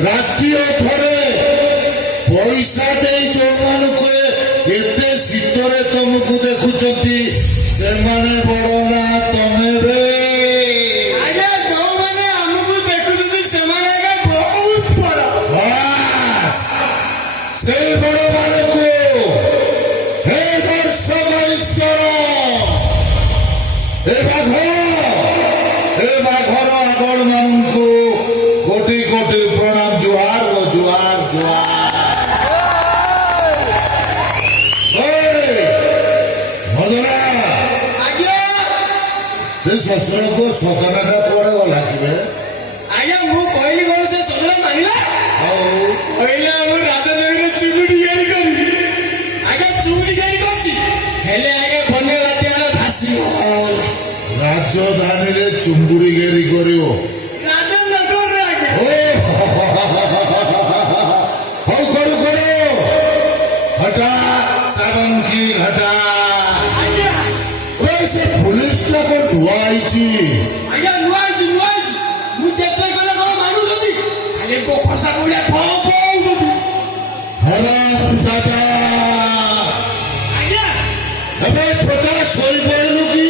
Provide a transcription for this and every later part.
ରାତି ଅଧରେ ପଇସା ଦେଇ ଯୋଉମାନଙ୍କୁ ଏତେ ଶୀତରେ ତମକୁ ଦେଖୁଛନ୍ତି ସେମାନେ ବଡ ନା ତମେ ରେ? ଆଜ୍ଞା ଯୋଉମାନେ ଆମକୁ ଦେଖୁଛନ୍ତି ସେମାନେ ବହୁତ ବଡ। ବାସ୍ ସେଇ ବଡ ମାନଙ୍କୁ ହେ ଦର୍ଶକ ଈଶ୍ୱର ଏ ବାଘର આગળ ମାନଙ୍କୁ କୋଟି କୋଟି ପ୍ରଣାମ। ଜୁହାର ଓ ଜୁହାର ଜୁହାର। ମଦନା ଆଜ୍ଞା ସେ ଶ୍ୱଶୁରକୁ ସଦନାଟା କୁଆଡେ ଗଲା କିବେ? ଆଜ୍ଞା ମୁଁ କହିଲି କଣ ସେ ସଦର ମାନିଲା? ଆଉ କହିଲା ମୁଁ ରାଜଧାନୀରେ ଚୁଗୁଡି ଗାଡ଼ି କରିବି। ଆଜ୍ଞା ଚୁଗୁଡି ଗାଡ଼ି କରିଛି ହେଲେ ଆଜ୍ଞା ବନ୍ୟା ବାତ୍ୟା ଭାସିବ। ରାଜଧାନୀରେ ଚୁଙ୍ଗୁଡି ଗେରି କରିବ? ରାଜନଗରରେ ଆଜ୍ଞା। ହଉ କରୁ କରୁ ହଟା ସାବଙ୍କି ଘଟା। ଆଜ୍ଞା ସେ ପୁଲିସ ଟା କଣ ଧୁଆ ହେଇଛି? ଆଜ୍ଞା ନୂଆ ହେଇଛି ନୂଆ ହେଇଛି। ମୁଁ ଯେତେ କଲେ କଣ ମାନୁଛନ୍ତି ଖାଲି ଖସା ଭଳିଆ ହଉଛନ୍ତି। ହରାମ ଦାଦା ଆଜ୍ଞା ଏବେ ଛୋଟା ଶୋଇପଡ଼ିଲୁ କି?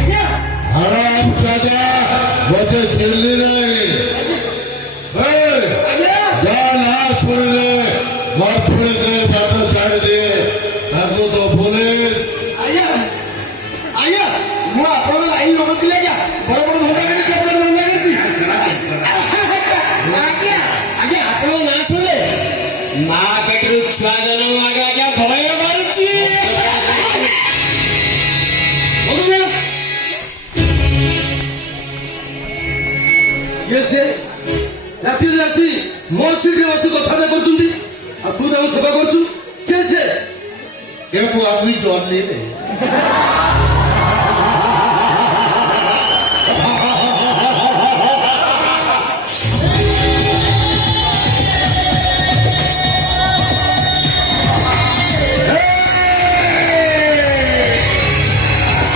ଆଜ୍ଞା ହରାମ ଦାଦା ମତେ ଚିଲ୍ଲି ନାହିଁ। ଆଜ୍ଞା ଯା ନା ଶୁଣିଲେ ଘର ଫୁଳେ ବାଟ ଛାଡ଼ିଦିଏ ତାକୁ ତ ପୁଲିସ। ଆଜ୍ଞା ଆଜ୍ଞା ମୁଁ ଆପଣଙ୍କ ଲାଇନ ଲଗଉଥିଲି ଆଜ୍ଞା। ବଡ ବଡ ଧନ୍ଦା କରି କେତେ ଧନ୍ଦା କରିଛି। ଆଜ୍ଞା ଆଜ୍ଞା ଆପଣଙ୍କ ନାଁ ଶୁଣିଲେ ମା ପେଟରୁ ଛୁଆ ଜନ୍ମ ଆଜ୍ଞା ଆଜ୍ଞା ଭୟ ମାରୁଛି। କିଏ ସେ ରାତିରେ ଆସି ମୋ ସିଟରେ ବସି କଥାବାର୍ତ୍ତା କରୁଛନ୍ତି ଆଉ ତୁ ତାଙ୍କୁ ସେବା କରୁଛୁ? କିଏ ସେ? ଏ ଆଦମି ଡରଲି ରେ